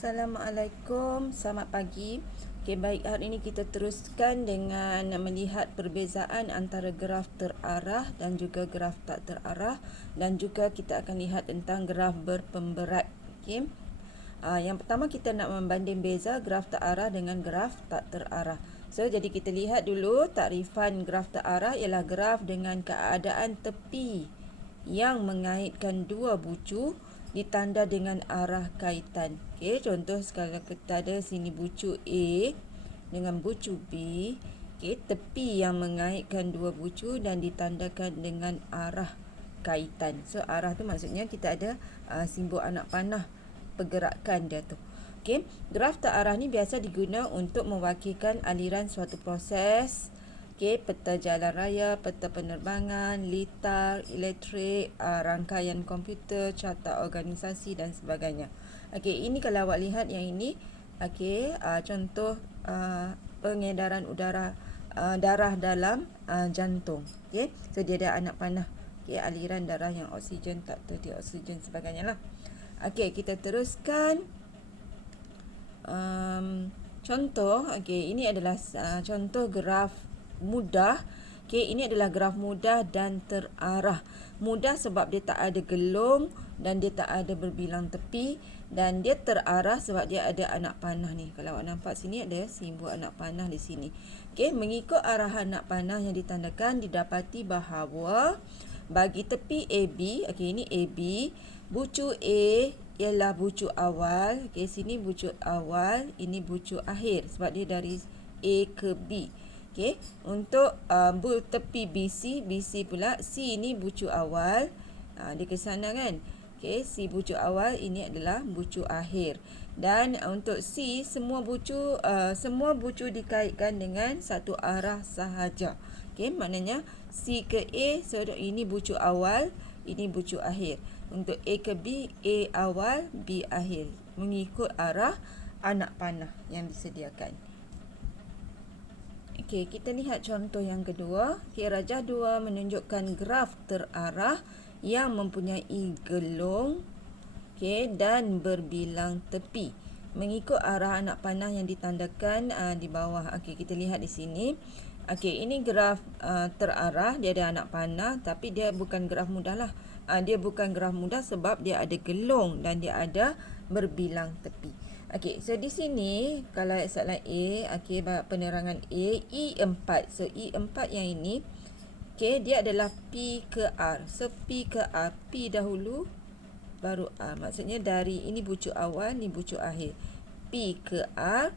Assalamualaikum, selamat pagi. Okey, baik, hari ini kita teruskan dengan melihat perbezaan antara graf terarah dan juga graf tak terarah, dan juga kita akan lihat tentang graf berpemberat. Okey. Yang pertama kita nak membanding beza graf terarah dengan graf tak terarah. So, jadi kita lihat dulu takrifan graf terarah ialah graf dengan keadaan tepi yang mengaitkan dua bucu ditanda dengan arah kaitan. Okey, contoh sekali kita ada sini bucu A dengan bucu B. Okey, tepi yang mengaitkan dua bucu dan ditandakan dengan arah kaitan. So, arah tu maksudnya kita ada simbol anak panah pergerakan dia tu. Okey, graf terarah ni biasa diguna untuk mewakilkan aliran suatu proses. Okey, peta jalan raya, peta penerbangan, litar, elektrik, rangkaian komputer, carta organisasi dan sebagainya. Okey, ini kalau awak lihat yang ini, okey, contoh pengedaran udara darah dalam jantung. Okey, so dia ada anak panah. Okey, aliran darah yang oksigen tak tertiup oksigen sebagainya lah. Okey, kita teruskan. Contoh, okey, ini adalah contoh graf mudah. Okey, ini adalah graf mudah dan terarah. Mudah sebab dia tak ada gelung dan dia tak ada berbilang tepi, dan dia terarah sebab dia ada anak panah ni. Kalau awak nampak sini ada simbol anak panah di sini. Okey, mengikut arah anak panah yang ditandakan didapati bahawa bagi tepi AB, okey, ini AB, bucu A ialah bucu awal. Okey, sini bucu awal, ini bucu akhir sebab dia dari A ke B. Okey, untuk tepi BC, BC pula, C ini bucu awal. Dia ke sana kan. Okey, C bucu awal, ini adalah bucu akhir. Dan untuk C, semua bucu dikaitkan dengan satu arah sahaja. Okey, maknanya C ke A, so ini bucu awal, ini bucu akhir. Untuk A ke B, A awal, B akhir, mengikut arah anak panah yang disediakan. Okey, kita lihat contoh yang kedua. Okey, rajah 2 menunjukkan graf terarah yang mempunyai gelung, okey, dan berbilang tepi mengikut arah anak panah yang ditandakan di bawah. Okey, kita lihat di sini. Okey, ini graf terarah, dia ada anak panah, tapi dia bukan graf mudah lah. Dia bukan graf mudah sebab dia ada gelung dan dia ada berbilang tepi. Okey, so di sini kalau soalan A, okey, penerangan A, E4. So E4 yang ini, okey, dia adalah P ke R. So P ke R, P dahulu baru R. Maksudnya dari ini bucu awal, ni bucu akhir. P ke R,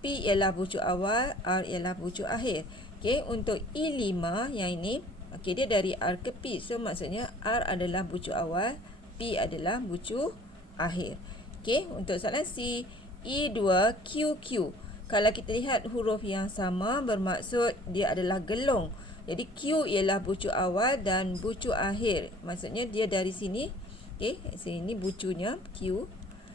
P ialah bucu awal, R ialah bucu akhir. Okey, untuk E5 yang ini, okey, dia dari R ke P. So maksudnya R adalah bucu awal, P adalah bucu akhir. Okey, untuk soalan C, E2 QQ. Kalau kita lihat huruf yang sama, bermaksud dia adalah gelung. Jadi Q ialah bucu awal dan bucu akhir. Maksudnya dia dari sini, okey, sini bucunya Q.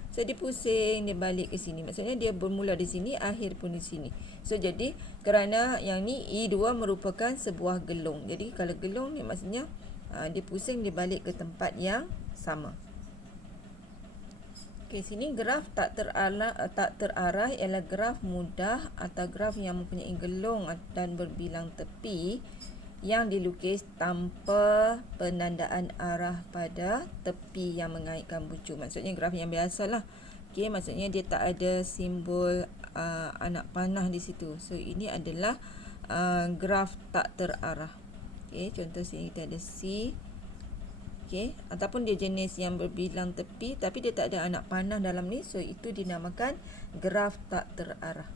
So dia pusing, dia balik ke sini. Maksudnya dia bermula di sini, akhir pun di sini. So jadi kerana yang ni E2 merupakan sebuah gelung. Jadi kalau gelung ni maksudnya dia pusing, dia balik ke tempat yang sama. Okey, sini graf tak terarah ialah graf mudah atau graf yang mempunyai gelung dan berbilang tepi yang dilukis tanpa penandaan arah pada tepi yang mengaitkan bucu. Maksudnya graf yang biasalah. Okey, maksudnya dia tak ada simbol anak panah di situ. So ini adalah graf tak terarah. Okey, contoh sini kita ada C. Okey, ataupun dia jenis yang berbilang tepi tapi dia tak ada anak panah dalam ni, so itu dinamakan graf tak terarah.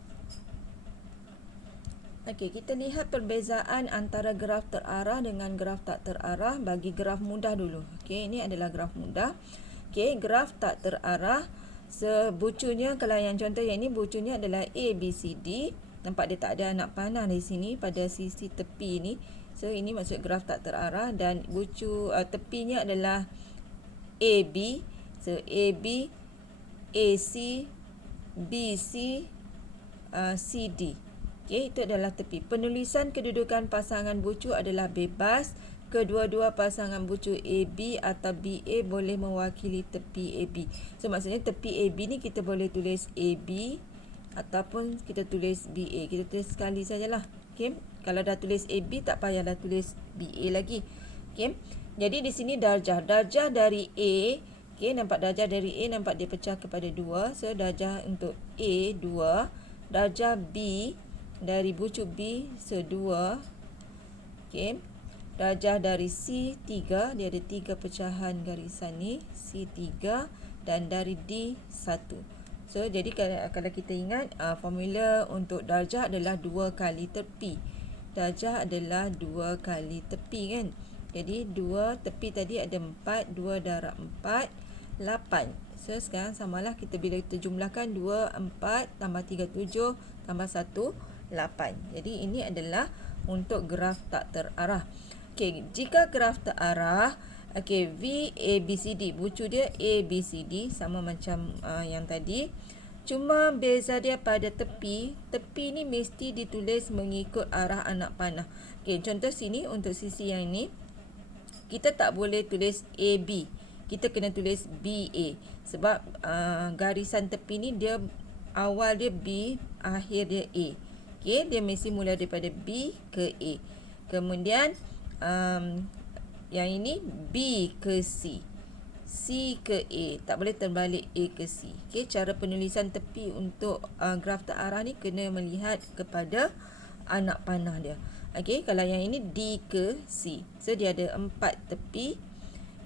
Okey, kita lihat perbezaan antara graf terarah dengan graf tak terarah bagi graf mudah dulu. Okey, ini adalah graf mudah. Okey, graf tak terarah, bucunya kalau yang contoh yang ini bucunya adalah A, B, C, D. Nampak dia tak ada anak panah di sini pada sisi tepi ni. So ini maksud graf tak terarah, dan bucu tepinya adalah AB. So AB, AC, BC, CD. Okey, itu adalah tepi. Penulisan kedudukan pasangan bucu adalah bebas kedua-dua pasangan bucu AB atau BA boleh mewakili tepi AB. So maksudnya tepi AB ni kita boleh tulis AB ataupun kita tulis BA. Kita tulis sekali sajalah. Okey. Kalau dah tulis AB tak payahlah tulis BA lagi. Okey. Jadi di sini darjah dari A, okey, nampak darjah dari A nampak dia pecah kepada 2. So darjah untuk A 2, darjah B dari bucu B 2. Okey. Darjah dari C 3, dia ada 3 pecahan garisan ni, C 3, dan dari D 1. So jadi kalau kita ingat formula untuk darjah adalah 2 kali tepi. Darjah adalah 2 kali tepi kan. Jadi 2 tepi tadi ada 4, 2 darab 4, 8. So sekarang samalah bila kita jumlahkan 2, 4 tambah 3, 7 tambah 1, 8. Jadi ini adalah untuk graf tak terarah. Okey, jika graf terarah, okey, V A B C D, bucu dia A B C D sama macam yang tadi. Cuma beza dia pada tepi. Tepi ni mesti ditulis mengikut arah anak panah. Okey, contoh sini untuk sisi yang ini kita tak boleh tulis AB. Kita kena tulis BA sebab garisan tepi ni dia awal dia B, akhir dia A. Okey, dia mesti mula daripada B ke A. Kemudian yang ini B ke C, C ke A, tak boleh terbalik A ke C. Okey, cara penulisan tepi untuk graf terarah ni kena melihat kepada anak panah dia. Okey, kalau yang ini D ke C, so dia ada 4 tepi.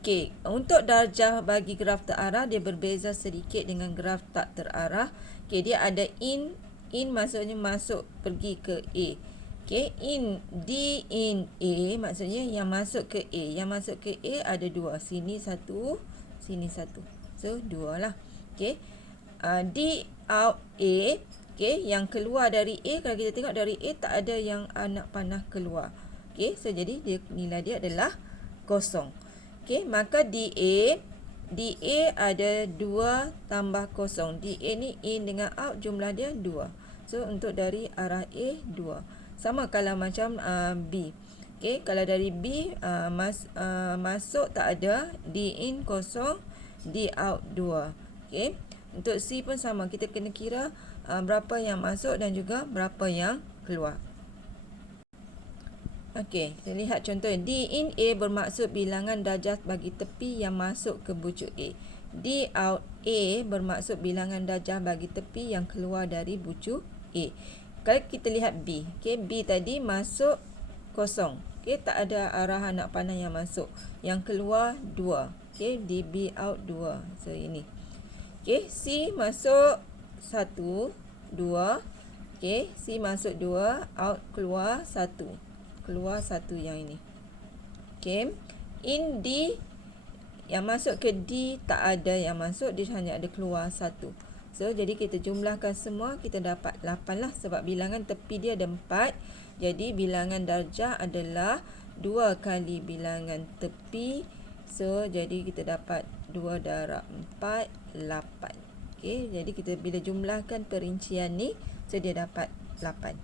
Okey, untuk darjah bagi graf terarah dia berbeza sedikit dengan graf tak terarah. Okey, dia ada in maksudnya masuk pergi ke A. Okey, D in A maksudnya yang masuk ke A. Yang masuk ke A ada 2. Sini 1, sini 1. So 2 lah. Okey. D out A. Okey, yang keluar dari A, kalau kita tengok dari A tak ada yang anak panah keluar. Okey, so jadi nilai dia adalah kosong. Okey, maka DA ada 2 tambah kosong. DA ni in dengan out jumlah dia 2. So untuk dari arah A 2. Sama kalau macam B. Okey, kalau dari B masuk tak ada, D in kosong, D out 2. Okey. Untuk C pun sama, kita kena kira berapa yang masuk dan juga berapa yang keluar. Okey, kita lihat contoh. D in A bermaksud bilangan darjah bagi tepi yang masuk ke bucu A. D out A bermaksud bilangan darjah bagi tepi yang keluar dari bucu A. Kalau kita lihat B, okay, B tadi masuk kosong. Okay, tak ada arah anak panah yang masuk. Yang keluar 2. Okay, DB out 2. So, ini. Okay, C masuk 1, 2. Okay, C masuk 2, out keluar 1. Keluar 1 yang ini. Okay, in D, yang masuk ke D tak ada yang masuk, dia hanya ada keluar 1. So, jadi kita jumlahkan semua, kita dapat 8 lah. Sebab bilangan tepi dia ada 4. Jadi, bilangan darjah adalah 2 kali bilangan tepi. So, jadi kita dapat 2 darab 4, 8. Okay, jadi kita bila jumlahkan perincian ni, so dia dapat 8.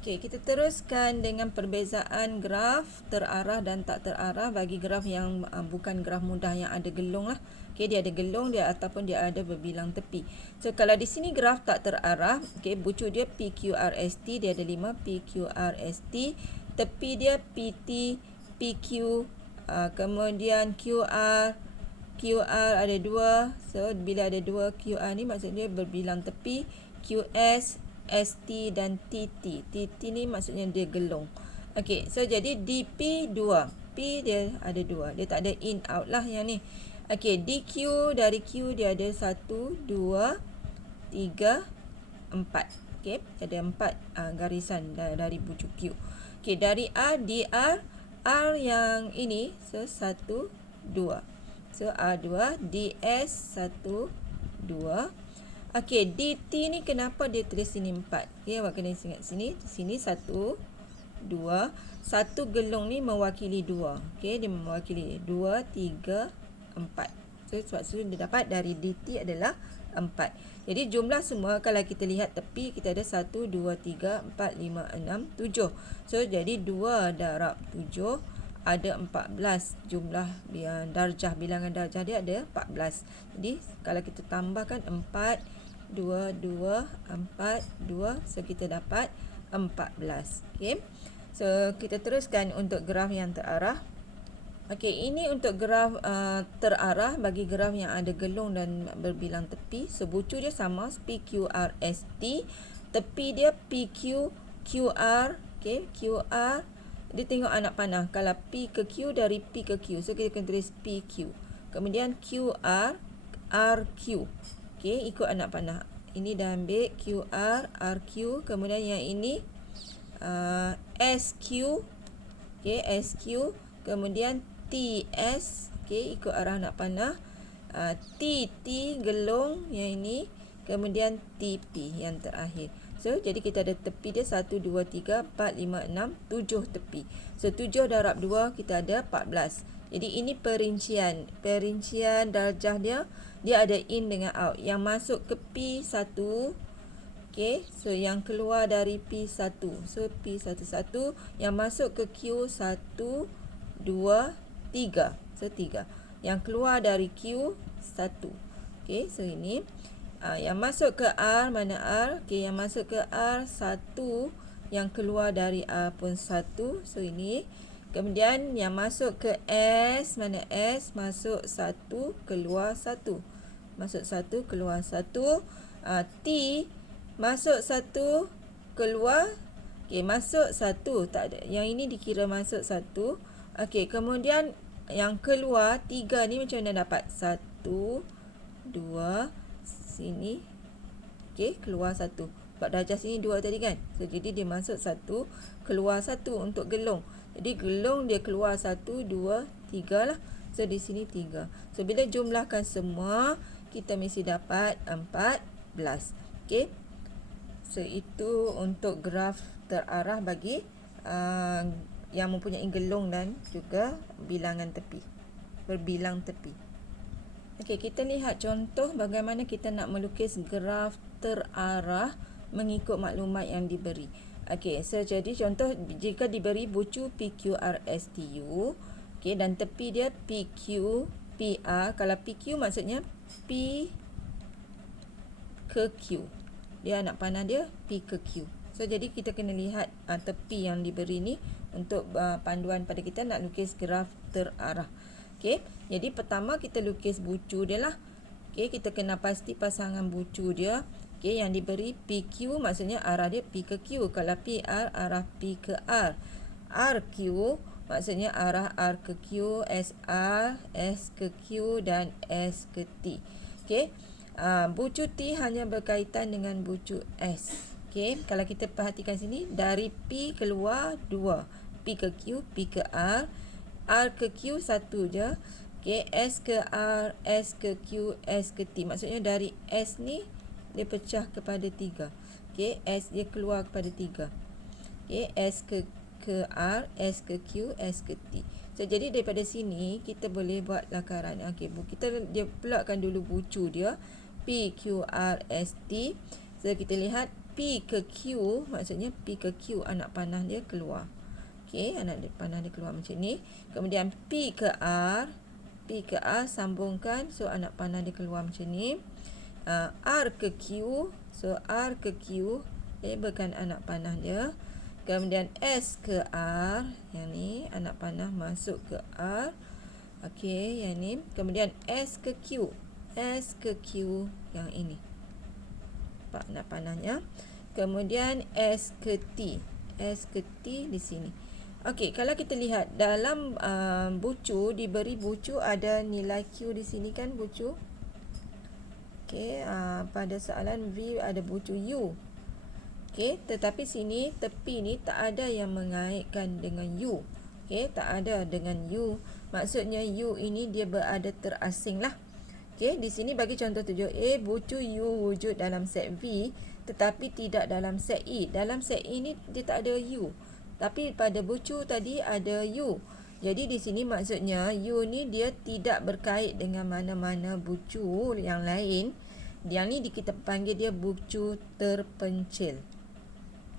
Okey, kita teruskan dengan perbezaan graf terarah dan tak terarah bagi graf yang bukan graf mudah yang ada gelung lah. Okey, dia ada gelung dia ataupun dia ada berbilang tepi. So kalau di sini graf tak terarah, okey, bucu dia PQRST, dia ada 5 PQRST, tepi dia PT, PQ, kemudian QR ada 2. So bila ada 2 QR ni maksudnya berbilang tepi, QS, ST dan TT. TT ni maksudnya dia gelung. Okey, so jadi DP 2. P dia ada 2. Dia tak ada in out lah yang ni. Okey, DQ dari Q dia ada 1, 2, 3, 4. Okey, ada 4 garisan dari bucu Q. Okey, dari R, DR, R yang ini, so 1, 2. So R2, DS 1, 2. Okey, DT ni kenapa dia tulis sini 4? Okey, awak kena ingat sini. Sini 1, 2. Satu gelung ni mewakili 2. Okey, dia mewakili 2, 3, 4. So sebab tu dia dapat dari dt adalah 4. Jadi jumlah semua kalau kita lihat tepi kita ada 1, 2, 3, 4, 5, 6, 7. So jadi 2 darab 7 ada 14 jumlah darjah, bilangan darjah dia ada 14. Jadi kalau kita tambahkan 4, 2, 2, 4, 2, so kita dapat 14. Okay. So kita teruskan untuk graf yang terarah. Okey, ini untuk graf terarah bagi graf yang ada gelung dan berbilang tepi. So bucu dia sama PQRST. Tepi dia PQQR. Okey, QR. Dia tengok anak panah. Kalau P ke Q dari P ke Q. So kita akan tulis PQ. Kemudian QR, RQ. Okey, ikut anak panah. Ini dah ambil QR, RQ. Kemudian yang ini SQ. Okey, SQ. Kemudian TS, okey, ikut arah anak panah. TT gelung yang ini, kemudian TP yang terakhir. So jadi kita ada tepi dia 1, 2, 3, 4, 5, 6, 7 tepi. So 7 darab 2 kita ada 14. Jadi ini perincian darjah dia ada in dengan out. Yang masuk ke P1, okey, so yang keluar dari P1. So P11 yang masuk ke Q1, 2, 3. So 3. Yang keluar dari Q 1. Okey, so ini yang masuk ke R, mana R? Okey, yang masuk ke R 1, yang keluar dari R pun 1. So ini. Kemudian yang masuk ke S, mana S? Masuk 1, keluar 1. Masuk 1, keluar 1. T masuk 1, keluar. Okey, masuk 1, tak ada. Yang ini dikira masuk 1. Okey, kemudian yang keluar 3 ni macam mana dapat? 1, 2, sini. Okey, keluar 1. Sebab darjah sini 2 tadi kan? So, jadi dia masuk 1, keluar 1 untuk gelung. Jadi gelung dia keluar 1, 2, 3 lah. So, di sini 3. So, bila jumlahkan semua, kita mesti dapat 14. Okey. So, itu untuk graf terarah bagi yang mempunyai gelung dan juga bilangan tepi, berbilang tepi. Okey, kita lihat contoh bagaimana kita nak melukis graf terarah mengikut maklumat yang diberi. Okey, so jadi contoh jika diberi bucu PQRSTU, okey, dan tepi dia PQ, PR. Kalau PQ maksudnya P ke Q. Dia anak panah dia P ke Q. So jadi kita kena lihat tepi yang diberi ni untuk panduan pada kita nak lukis graf terarah. Okey, jadi pertama kita lukis bucu dia lah. Okey, kita kena pasti pasangan bucu dia. Okey, yang diberi PQ maksudnya arah dia P ke Q. Kalau PR arah P ke R. RQ maksudnya arah R ke Q, SR, S ke Q dan S ke T. Okey, bucu T hanya berkaitan dengan bucu S. Okey, kalau kita perhatikan sini, dari P keluar 2. P ke Q, P ke R. R ke Q 1 je. Okey, S ke R, S ke Q, S ke T. Maksudnya dari S ni, dia pecah kepada 3. Okey, S dia keluar kepada 3. Okey, S ke R, S ke Q, S ke T. So, jadi daripada sini, kita boleh buat lakaran. Okey, kita dia plotkan dulu bucu dia. P, Q, R, S, T. So, kita lihat P ke Q, maksudnya P ke Q anak panah dia keluar. Okey, anak panah dia keluar macam ni. Kemudian P ke R, P ke R sambungkan, so anak panah dia keluar macam ni. R ke Q, so R ke Q, labelkan anak panah dia. Kemudian S ke R, yang ni anak panah masuk ke R. Okey, yang ni. Kemudian S ke Q, S ke Q yang ini. Nampak anak panahnya. Kemudian S ke T. S ke T di sini. Okey, kalau kita lihat dalam bucu, diberi bucu ada nilai Q di sini kan bucu. Okey, pada soalan V ada bucu U. Okey, tetapi sini tepi ni tak ada yang mengaitkan dengan U. Okey, tak ada dengan U. Maksudnya U ini dia berada terasing lah. Okey, di sini bagi contoh 7A, bucu U wujud dalam set V tetapi tidak dalam set E. Dalam set E ni dia tak ada U. Tapi pada bucu tadi ada U. Jadi di sini maksudnya U ni dia tidak berkait dengan mana-mana bucu yang lain. Yang ni kita panggil dia bucu terpencil.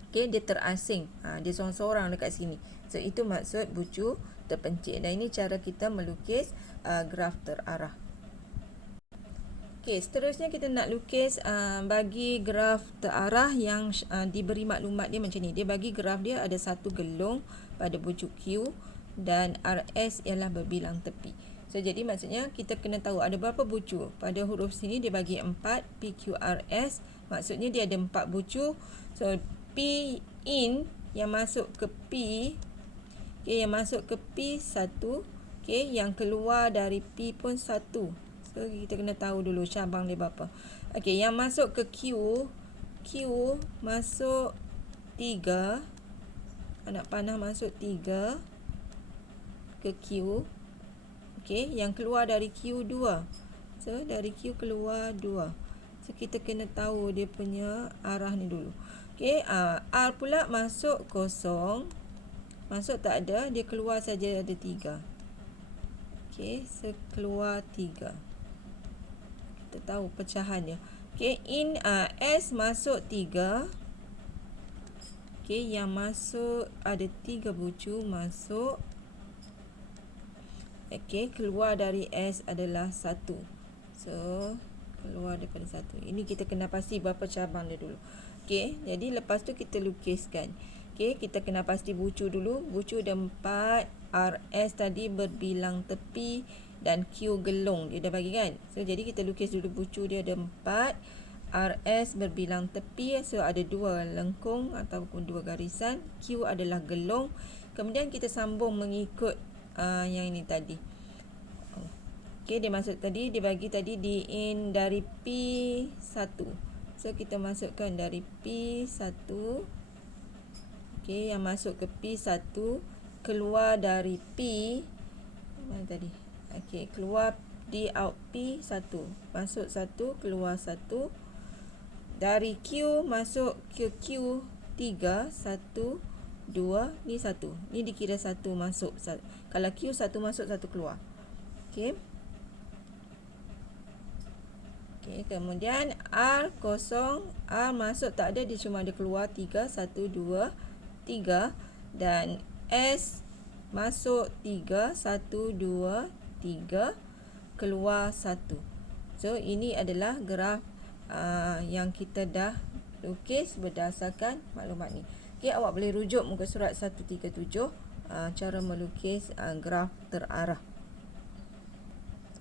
Okey, dia terasing. Dia seorang-seorang dekat sini. So itu maksud bucu terpencil. Dan ini cara kita melukis graf terarah. Okey, seterusnya kita nak lukis bagi graf terarah yang diberi maklumat dia macam ni. Dia bagi graf dia ada satu gelung pada bucu Q dan RS ialah berbilang tepi. So jadi maksudnya kita kena tahu ada berapa bucu. Pada huruf sini dia bagi 4 PQRS, maksudnya dia ada 4 bucu. So P in yang masuk ke P, okey, yang masuk ke P 1, okey, yang keluar dari P pun 1. So kita kena tahu dulu cabang dia berapa. Okey, yang masuk ke Q masuk 3. Anak panah masuk 3 ke Q. Okey, yang keluar dari Q 2. So dari Q keluar 2. So kita kena tahu dia punya arah ni dulu. Okey, R pula masuk 0. Masuk tak ada, dia keluar saja ada 3. Okey, so keluar 3. Kita tahu pecahan dia. Okey, in S masuk 3. Okey, yang masuk ada 3 bucu masuk. Okey, keluar dari S adalah 1. So, keluar daripada 1. Ini kita kena pasti berapa cabang dia dulu. Okey, jadi lepas tu kita lukiskan. Okey, kita kena pasti bucu dulu. Bucu ada 4, RS tadi berbilang tepi dan Q gelung. Dia dah bagi kan? So, jadi kita lukis dulu bucu dia ada 4. RS berbilang tepi, so ada 2 lengkung ataupun 2 garisan. Q adalah gelung. Kemudian kita sambung mengikut yang ini tadi. Okey, dia masuk tadi, dia bagi tadi di in dari P1. So kita masukkan dari P1. Okey, yang masuk ke P1 keluar dari P mana tadi? Okey, keluar di out P1. Masuk 1, keluar 1. Dari Q masuk ke Q3, 1 2, ni 1. Ni dikira 1 masuk. Kalau Q 1 masuk, 1 keluar. Okey. Okey, kemudian R kosong, R masuk tak ada, dia cuma ada keluar 3, 1 2 3 dan S masuk 3, 1 2 3 keluar 1. So ini adalah graf yang kita dah lukis berdasarkan maklumat ni. Okey, awak boleh rujuk muka surat 137 cara melukis graf terarah.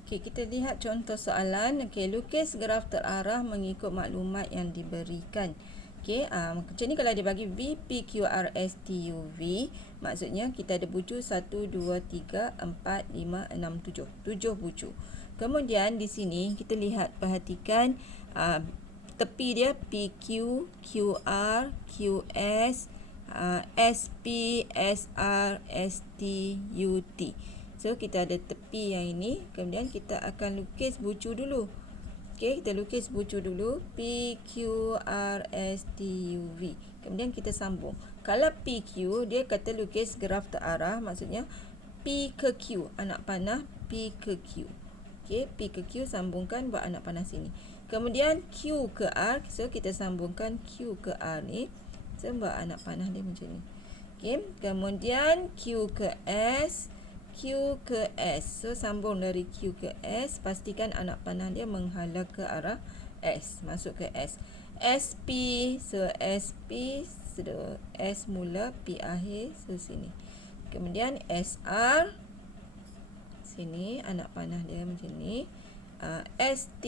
Okey, kita lihat contoh soalan. Okey, lukis graf terarah mengikut maklumat yang diberikan. Okey, macam ni kalau dia bagi V, P, Q, R, S, T, U, V, maksudnya kita ada bucu 1, 2, 3, 4, 5, 6, 7. 7 bucu. Kemudian di sini kita lihat, perhatikan tepi dia PQ, QR, QS, SP, SR, ST, UT. So kita ada tepi yang ini. Kemudian kita akan lukis bucu dulu. Okey, kita lukis bucu dulu. P, Q, R, S, T, U, V. Kemudian kita sambung. Kalau PQ, dia kata lukis graf terarah. Maksudnya P ke Q. Anak panah P ke Q. Okey, P ke Q sambungkan buat anak panah sini. Kemudian Q ke R. So kita sambungkan Q ke R ni. So buat anak panah dia macam ni. Okey, kemudian Q ke S. Q ke S. So sambung dari Q ke S. Pastikan anak panah dia menghala ke arah S. Masuk ke S. SP. So SP. So S mula, P akhir. So sini. Kemudian SR. Sini anak panah dia macam ni. ST.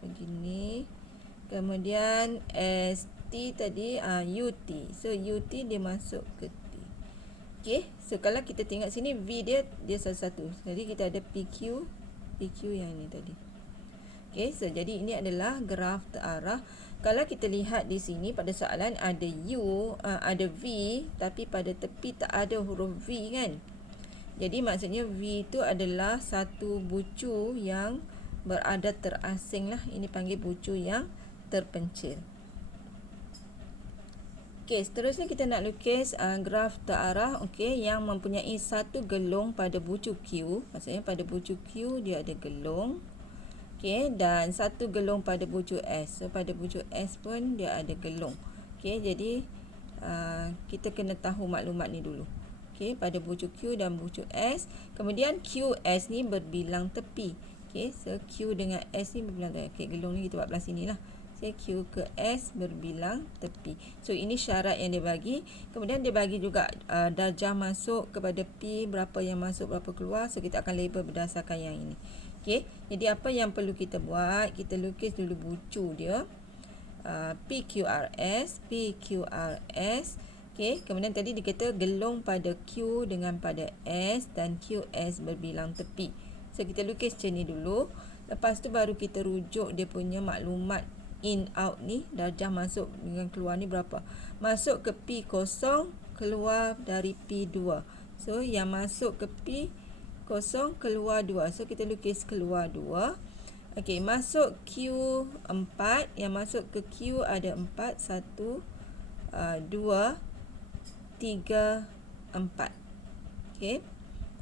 Begini. Kemudian ST tadi UT. So UT dia masuk ke T. Okey, so kalau kita tengok sini V dia satu-satu. Jadi kita ada PQ yang ini tadi. Okey, so jadi ini adalah graf terarah. Kalau kita lihat di sini pada soalan ada U, ada V, tapi pada tepi tak ada huruf V kan. Jadi maksudnya V itu adalah satu bucu yang berada terasing lah. Ini panggil bucu yang terpencil. Okey, seterusnya kita nak lukis graf terarah yang mempunyai satu gelung pada bucu Q. Maksudnya pada bucu Q dia ada gelung. Dan satu gelung pada bucu S. So pada bucu S pun dia ada gelung. Jadi kita kena tahu maklumat ni dulu. Pada bucu Q dan bucu S. Kemudian QS ni berbilang tepi. So Q dengan S ni berbilang tepi. Gelung ni kita buat belah sini lah. Q ke S berbilang tepi. So ini syarat yang dia bagi. Kemudian dia bagi juga darjah masuk kepada P, berapa yang masuk, berapa keluar. So kita akan label berdasarkan yang ini. Jadi apa yang perlu kita buat? Kita lukis dulu bucu dia. PQRS. Kemudian tadi dia kata gelung pada Q dengan pada S dan QS berbilang tepi. So kita lukis macam ni dulu. Lepas tu baru kita rujuk dia punya maklumat in out ni, darjah masuk dengan keluar ni berapa. Masuk ke P0, keluar dari P2. So yang masuk ke P0, keluar 2. So kita lukis keluar 2. Masuk Q4. Yang masuk ke Q ada 4. 1, 2, 3, 4.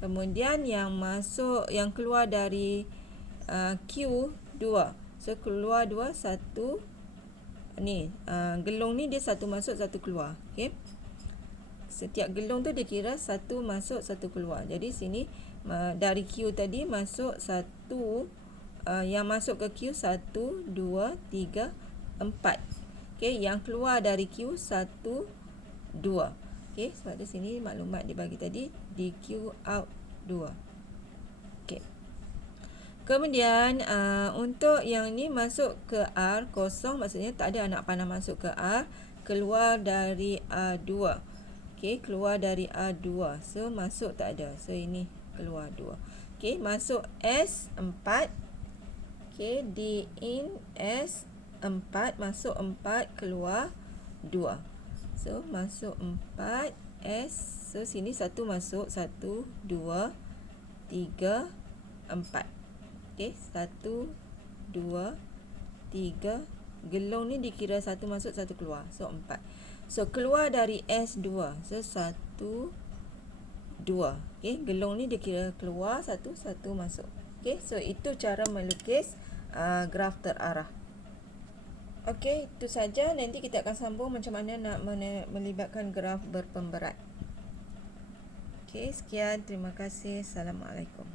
Kemudian yang masuk, yang keluar dari Q 2. So keluar 2, 1. Ni gelung ni dia satu masuk, satu keluar. Setiap gelung tu dia kira satu masuk, satu keluar. Jadi sini dari Q tadi masuk 1, yang masuk ke Q 1, 2, 3, 4. Yang keluar dari Q 1, 2. Sebab di sini maklumat dia bagi tadi DQ out 2. Kemudian untuk yang ni masuk ke R kosong, maksudnya tak ada anak panah masuk ke R, keluar dari R2. Keluar dari R2. So masuk tak ada. So ini keluar 2. Masuk S4. D in S4, masuk 4, keluar 2. So masuk 4 S. So sini satu masuk, 1, 2, 3, 4. 1, 2, 3. Gelung ni dikira satu masuk, satu keluar. So 4. So keluar dari S2. So 1, 2. Gelung ni dikira keluar, satu masuk. So itu cara melukis graf terarah. Itu saja. Nanti kita akan sambung macam mana nak melibatkan graf berpemberat. Sekian. Terima kasih. Assalamualaikum.